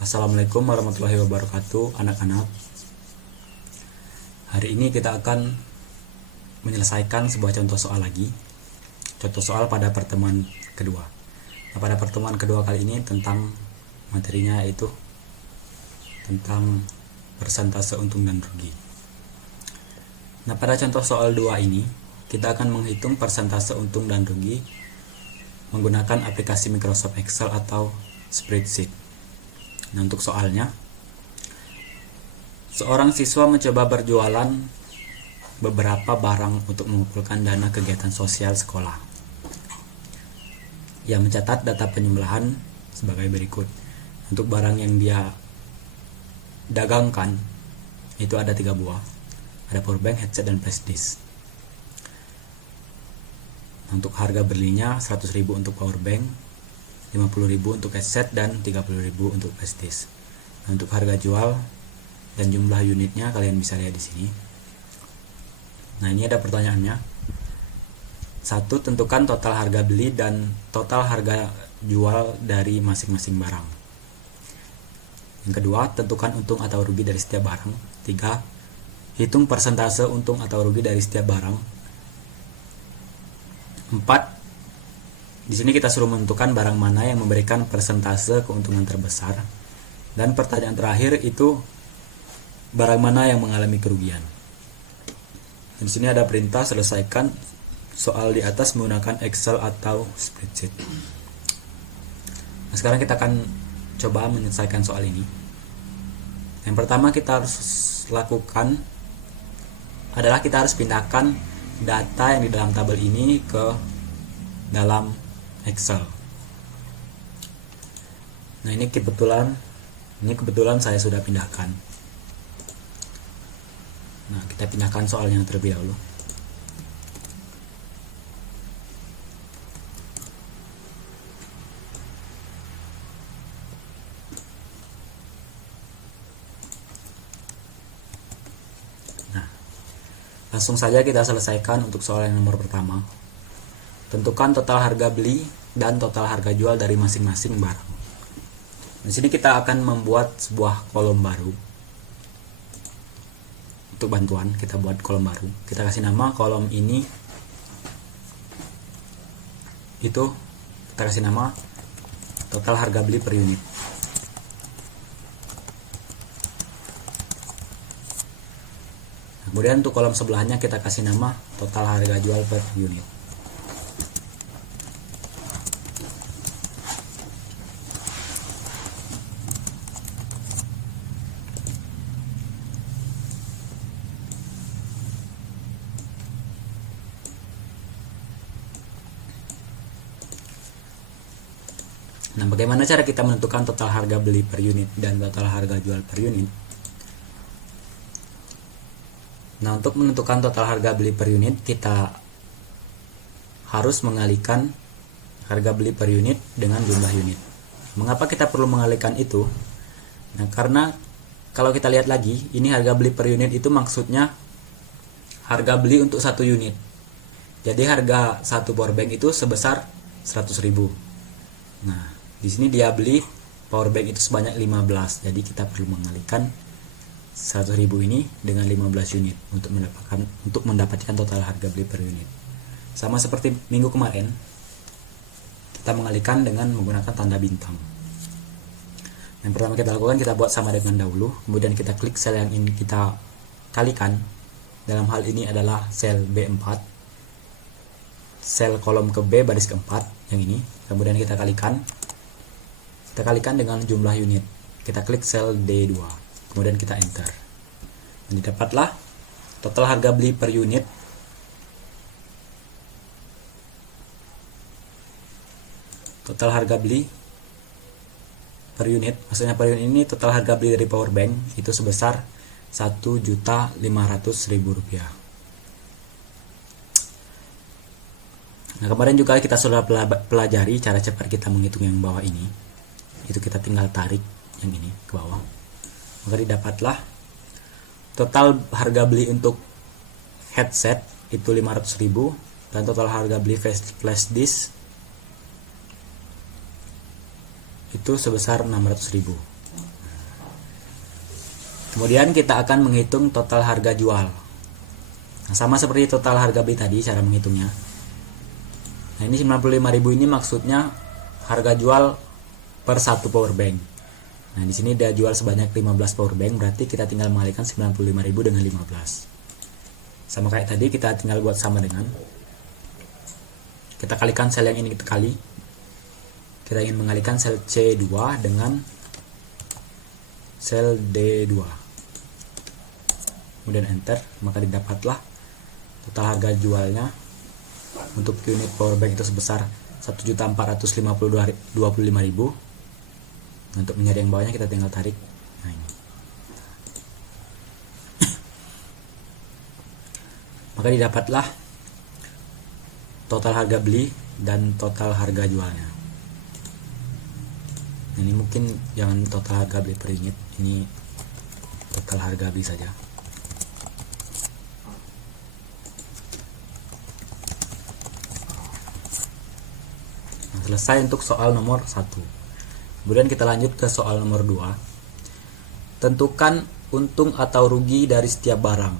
Assalamualaikum warahmatullahi wabarakatuh, anak-anak. Hari ini kita akan menyelesaikan sebuah contoh soal lagi. Contoh soal pada pertemuan kedua. Nah, pada pertemuan kedua kali ini tentang materinya yaitu tentang persentase untung dan rugi. Nah, pada contoh soal 2 ini kita akan menghitung persentase untung dan rugi menggunakan aplikasi Microsoft Excel atau spreadsheet. Nah, untuk soalnya, seorang siswa mencoba berjualan beberapa barang untuk mengumpulkan dana kegiatan sosial sekolah. Ia mencatat data penyembelihan sebagai berikut. Untuk barang yang dia dagangkan itu ada 3 buah. Ada powerbank, headset, dan flash disk. Untuk harga belinya 100.000 untuk powerbank, 50.000 untuk headset, dan 30.000 untuk flash disk. Nah, untuk harga jual dan jumlah unitnya kalian bisa lihat di sini. Nah, ini ada pertanyaannya. 1. Tentukan total harga beli dan total harga jual dari masing-masing barang. Yang kedua, tentukan untung atau rugi dari setiap barang. 3. Hitung persentase untung atau rugi dari setiap barang. 4. Di sini kita suruh menentukan barang mana yang memberikan persentase keuntungan terbesar. Dan pertanyaan terakhir itu barang mana yang mengalami kerugian. Di sini ada perintah selesaikan soal di atas menggunakan Excel atau spreadsheet. Nah, sekarang kita akan coba menyelesaikan soal ini. Yang pertama kita harus lakukan adalah kita harus pindahkan data yang di dalam tabel ini ke dalam Excel. Nah, ini kebetulan saya sudah pindahkan. Nah, kita pindahkan soalnya terlebih dahulu. Nah, langsung saja kita selesaikan untuk soal yang nomor pertama. Tentukan total harga beli dan total harga jual dari masing-masing barang. Di sini kita akan membuat sebuah kolom baru. Untuk bantuan, kita buat kolom baru. Kita kasih nama kolom ini kita kasih nama total harga beli per unit. Kemudian untuk kolom sebelahnya kita kasih nama total harga jual per unit. Nah, bagaimana cara kita menentukan total harga beli per unit dan total harga jual per unit? Nah, untuk menentukan total harga beli per unit, kita harus mengalihkan harga beli per unit dengan jumlah unit. Mengapa kita perlu mengalihkan itu? Nah, karena kalau kita lihat lagi, ini harga beli per unit itu maksudnya harga beli untuk 1 unit. Jadi harga 1 powerbank itu sebesar 100.000. Nah, di sini dia beli powerbank itu sebanyak 15. Jadi kita perlu mengalihkan 100.000 ini dengan 15 unit untuk mendapatkan total harga beli per unit. Sama seperti minggu kemarin, kita mengalihkan dengan menggunakan tanda bintang. Yang pertama kita lakukan, kita buat sama dengan dahulu, kemudian kita klik sel yang ingin kita kalikan. Dalam hal ini adalah sel B4, sel kolom ke B baris keempat yang ini. Kemudian kita kalikan dengan jumlah unit. Kita klik sel D2, kemudian kita enter. Dan didapatlah total harga beli per unit maksudnya per unit ini total harga beli dari powerbank itu sebesar Rp1.500.000. Nah, kemarin juga kita sudah pelajari cara cepat kita menghitung yang bawah ini. Itu kita tinggal tarik yang ini ke bawah. Maka didapatlah total harga beli untuk headset itu 500.000 dan total harga beli flash disk itu sebesar 600.000. Kemudian kita akan menghitung total harga jual. Nah, sama seperti total harga beli tadi cara menghitungnya. Nah, ini 95.000 ini maksudnya harga jual per satu power bank. Nah, di sini dia jual sebanyak 15 power bank, berarti kita tinggal mengalikan 95.000 dengan 15. Sama kayak tadi, kita tinggal buat sama dengan, kita kalikan sel yang ini kita kali. Kita ingin mengalikan sel C2 dengan sel D2. Kemudian enter, maka didapatlah total harga jualnya untuk unit power bank itu sebesar 1.425.000. Untuk mencari yang bawahnya kita tinggal tarik. Nah, ini. Maka didapatlah total harga beli dan total harga jualnya. Ini mungkin jangan total harga beli per unit, ini total harga beli saja. Nah, selesai untuk soal nomor 1. Kemudian kita lanjut ke soal nomor 2. Tentukan untung atau rugi dari setiap barang.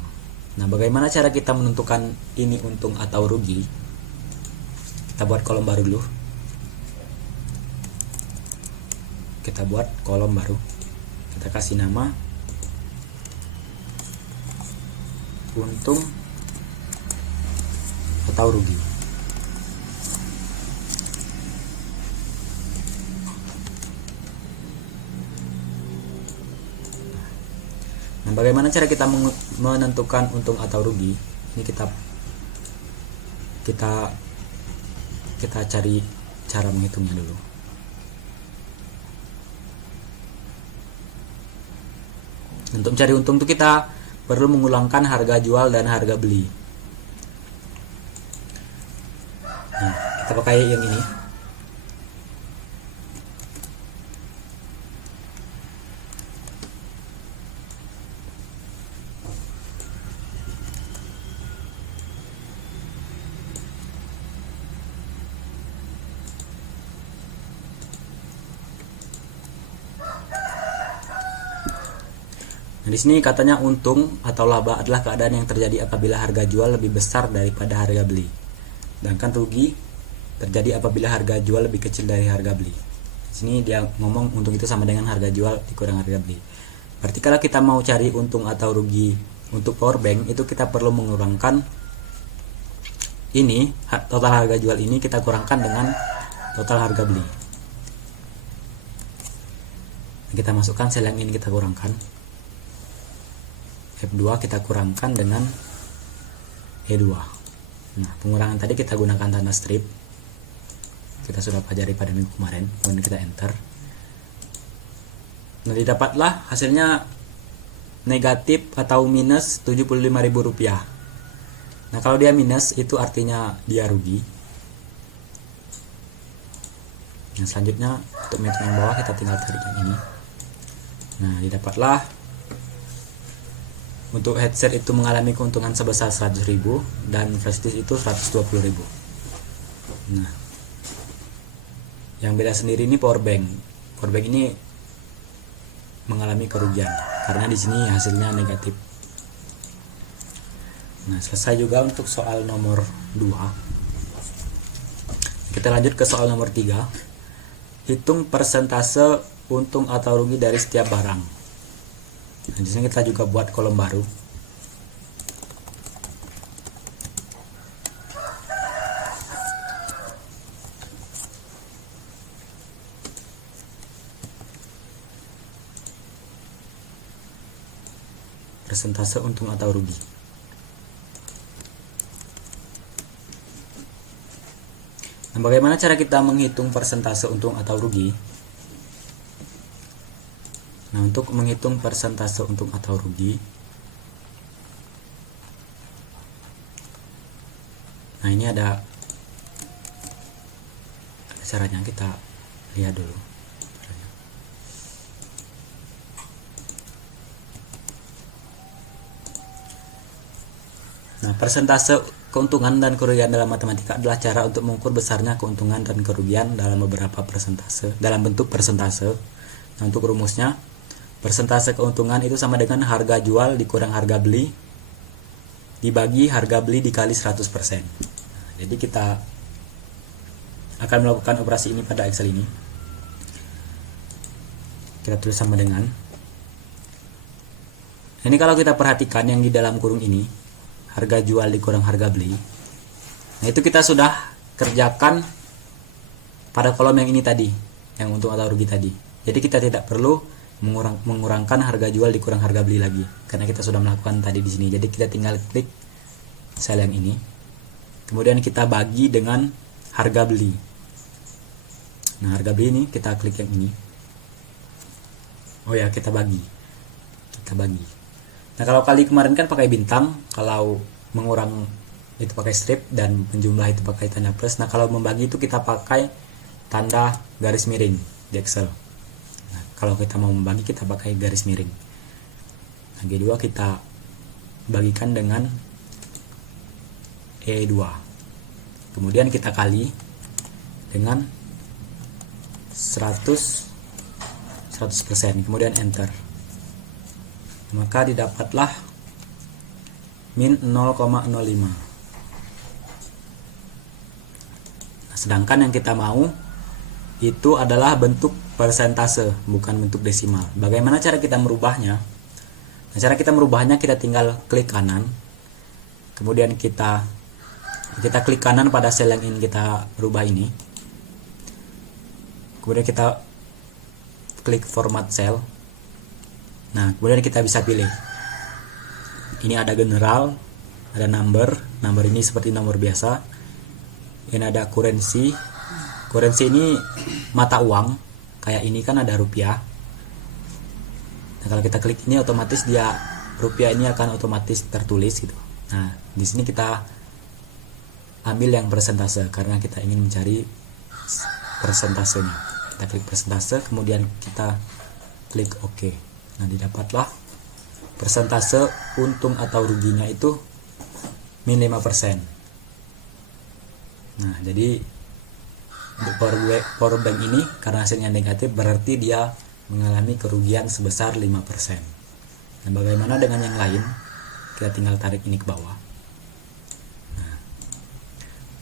Nah, bagaimana cara kita menentukan ini untung atau rugi? Kita buat kolom baru dulu. Kita buat kolom baru. Kita kasih nama untung atau rugi. Nah, bagaimana cara kita menentukan untung atau rugi? Ini kita cari cara menghitungnya dulu. Untuk mencari untung itu kita perlu mengulangkan harga jual dan harga beli. Nah, kita pakai yang ini. Nah, di sini katanya untung atau laba adalah keadaan yang terjadi apabila harga jual lebih besar daripada harga beli. Sedangkan rugi terjadi apabila harga jual lebih kecil dari harga beli. Di sini dia ngomong untung itu sama dengan harga jual dikurang harga beli. Berarti kalau kita mau cari untung atau rugi untuk power bank, itu kita perlu mengurangkan ini, total harga jual ini kita kurangkan dengan total harga beli. Kita masukkan sel yang ini kita kurangkan. F2 kita kurangkan dengan E2. Nah, pengurangan tadi kita gunakan tanda strip. Kita sudah pelajari pada minggu kemarin. Kemudian kita enter. Nah, didapatlah hasilnya negatif atau minus Rp75.000. Nah, kalau dia minus itu artinya dia rugi. Nah, selanjutnya untuk menghitung yang bawah kita tinggal tarik yang ini. Nah, didapatlah untuk headset itu mengalami keuntungan sebesar 100.000 dan flash disk itu 120.000. Nah, yang beda sendiri ini power bank. Power bank ini mengalami kerugian karena di sini hasilnya negatif. Nah, selesai juga untuk soal nomor 2. Kita lanjut ke soal nomor 3. Hitung persentase untung atau rugi dari setiap barang. Nah, di sini kita juga buat kolom baru. Persentase untung atau rugi. Nah, bagaimana cara kita menghitung persentase untung atau rugi? Nah, untuk menghitung persentase untung atau rugi, nah ini ada caranya, kita lihat dulu. Nah, persentase keuntungan dan kerugian dalam matematika adalah cara untuk mengukur besarnya keuntungan dan kerugian dalam beberapa persentase, dalam bentuk persentase. Nah, untuk rumusnya, persentase keuntungan itu sama dengan harga jual dikurang harga beli dibagi harga beli dikali 100%. Jadi kita akan melakukan operasi ini pada Excel ini. Kita tulis sama dengan ini. Kalau kita perhatikan yang di dalam kurung ini, harga jual dikurang harga beli, nah itu kita sudah kerjakan pada kolom yang ini tadi, yang untung atau rugi tadi. Jadi kita tidak perlu mengurangkan harga jual dikurang harga beli lagi, karena kita sudah melakukan tadi di sini. Jadi kita tinggal klik sel yang ini, kemudian kita bagi dengan harga beli. Nah, harga beli ini kita klik yang ini. Oh ya, kita bagi. Nah, kalau kali kemarin kan pakai bintang, kalau mengurang itu pakai strip dan menjumlah itu pakai tanda plus. Nah, kalau membagi itu kita pakai tanda garis miring di Excel. Nah, kalau kita mau membagi kita pakai garis miring. Nah, G2 kita bagikan dengan E2. Kemudian kita kali dengan 100%, kemudian enter. Maka didapatlah min 0,05. Nah, sedangkan yang kita mau itu adalah bentuk persentase, bukan bentuk desimal. Bagaimana cara kita merubahnya? Nah, cara kita merubahnya kita tinggal klik kanan, kemudian kita klik kanan pada sel yang ingin kita rubah ini, kemudian kita klik format cell. Nah, kemudian kita bisa pilih. Ini ada general, ada number ini seperti nomor biasa. Ini ada currency. Currency ini mata uang. Kayak ini kan ada rupiah. Nah, kalau kita klik ini otomatis dia rupiah ini akan otomatis tertulis gitu. Nah, di sini kita ambil yang persentase karena kita ingin mencari persentasenya. Kita klik persentase, kemudian kita klik OK. Nah, didapatlah persentase untung atau ruginya itu min 5%. Nah, jadi untuk power bank ini karena hasilnya negatif berarti dia mengalami kerugian sebesar 5%. Nah, bagaimana dengan yang lain? Kita tinggal tarik ini ke bawah.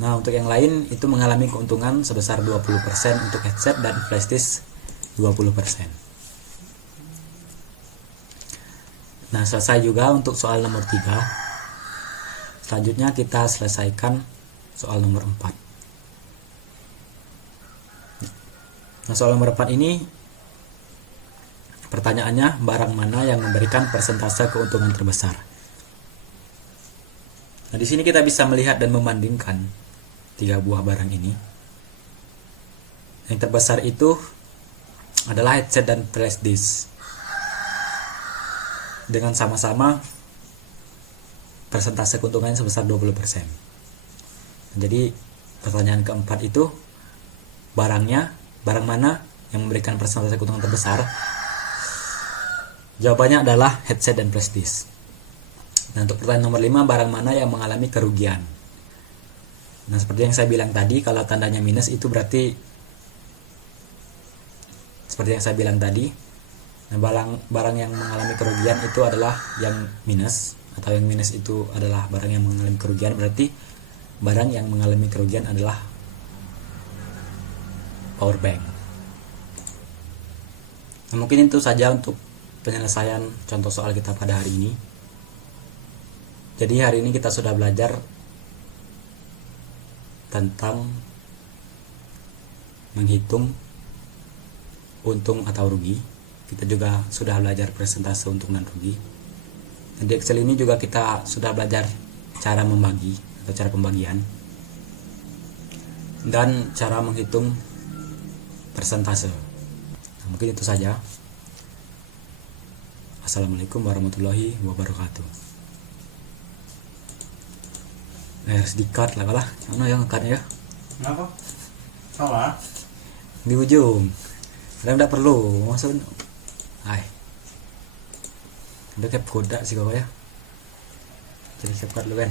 Nah, untuk yang lain itu mengalami keuntungan sebesar 20% untuk headset dan flash disk 20%. Nah, selesai juga untuk soal nomor 3. Selanjutnya kita selesaikan soal nomor 4. Nah, soal nomor 4 ini pertanyaannya barang mana yang memberikan persentase keuntungan terbesar. Nah, di sini kita bisa melihat dan membandingkan 3 buah barang ini. Yang terbesar itu adalah headset dan flash disk dengan sama-sama persentase keuntungannya sebesar 20%. Jadi pertanyaan keempat itu barang mana yang memberikan persentase keuntungan terbesar? Jawabannya adalah headset dan flash disk. Nah, untuk pertanyaan nomor 5, barang mana yang mengalami kerugian? Nah, seperti yang saya bilang tadi, kalau tandanya minus itu berarti seperti yang saya bilang tadi. Nah, barang yang mengalami kerugian itu adalah yang minus, atau yang minus itu adalah barang yang mengalami kerugian, berarti barang yang mengalami kerugian adalah power bank. Nah, mungkin itu saja untuk penyelesaian contoh soal kita pada hari ini. Jadi hari ini kita sudah belajar tentang menghitung untung atau rugi. Kita juga sudah belajar persentase untung dan rugi. Dan di Excel ini juga kita sudah belajar cara membagi atau cara pembagian dan cara menghitung persentase. Nah, mungkin itu saja. Assalamualaikum warahmatullahi wabarakatuh. Harus di-cut lah, mana yang nge-cutnya ya? Kenapa? Salah? Di ujung. Kadang tidak perlu, maksud. Udah kayak bodak sih kau ya. Jadi cepat lu kan.